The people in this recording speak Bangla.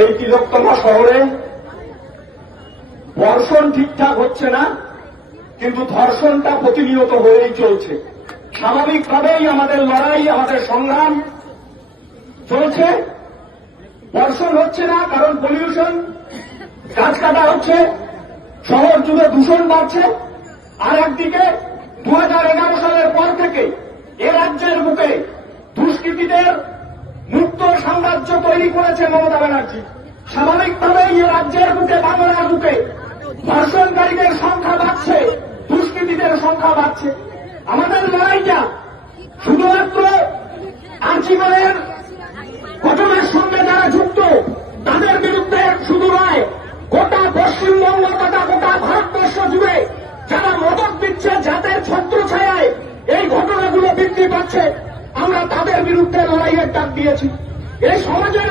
এই তিলোত্তমা শহরে বর্ষণ ঠিকঠাক হচ্ছে না, কিন্তু ধর্ষণটা প্রতিনিয়ত হয়েই চলছে। স্বাভাবিকভাবেই আমাদের লড়াই, আমাদের সংগ্রাম চলছে। বর্ষণ হচ্ছে না কারণ পলিউশন, গাছ কাটা হচ্ছে, শহর জুড়ে দূষণ বাড়ছে। আর একদিকে 2011 সালের পর থেকে এ রাজ্যের বুকে দুষ্কৃতীদের মুক্ত সাম্রাজ্য তৈরি করেছে মমতা ব্যানার্জি। স্বাভাবিকভাবেই এ রাজ্যের বুকে, বাংলার বুকে ধর্ষণকারীদের সংখ্যা বাড়ছে, দুষ্কৃতীদের সংখ্যা বাড়ছে। আমাদের লড়াইটা শুধুমাত্র আর্চিমারের ঘটনার সঙ্গে যারা যুক্ত তাদের বিরুদ্ধে শুধু নয়, গোটা পশ্চিমবঙ্গ তথা গোটা ভারতবর্ষ জুড়ে যারা মদত দিচ্ছে, যাদের ছত্রছায়ায় এই ঘটনাগুলো বৃদ্ধি পাচ্ছে, আমরা তাদের বিরুদ্ধে লড়াইয়ের ডাক দিয়েছি। এই সমাজের